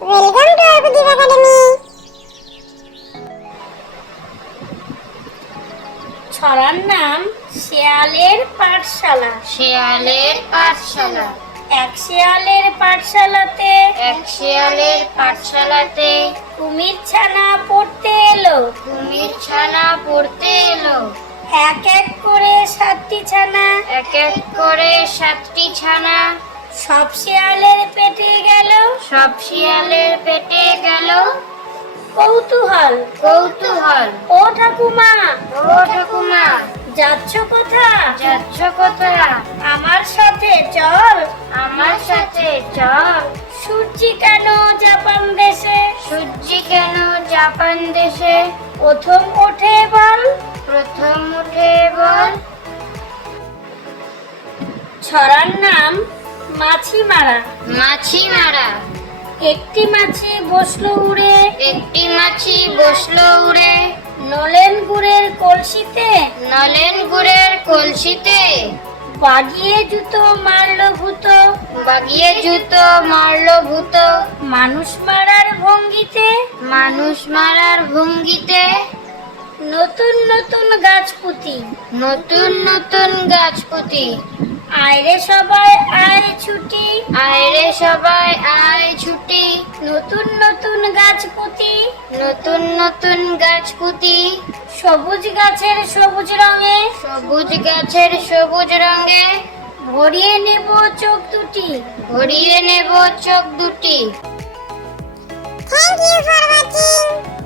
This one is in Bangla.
Welcome to ArkoDeep Academy. ছড়ার নাম শেয়ালের পাঠশালা। শেয়ালের পাঠশালা। এক শেয়ালের পাঠশালাতে কুমির ছানা পড়তে এলো। এক এক করে সাতটি ছানা সব শেয়ালের পেটে গেল। কৌতূহল ও ঠাকুমা যাচ্ছ কোথা? আমার সাথে চল। সূর্যি কেন জাপান দেশে? প্রথম ওঠে বল। ছড়ার নাম মাছি মারা। একটি মাছি বসলো উড়ে নলেন গুড়ের কলসিতে। বাগিয়ে জুতো মারলো ভূত। মানুষ মারার ভঙ্গিতে। নতুন নতুন গাছ পুঁতি। আয়রে সবাই আয় ছুটি। নতুন নতুন গাছ পুঁতি। সবুজ গাছের সবুজ রঙে। ভরিয়ে নেব চোখ দুটি। Thank you for watching.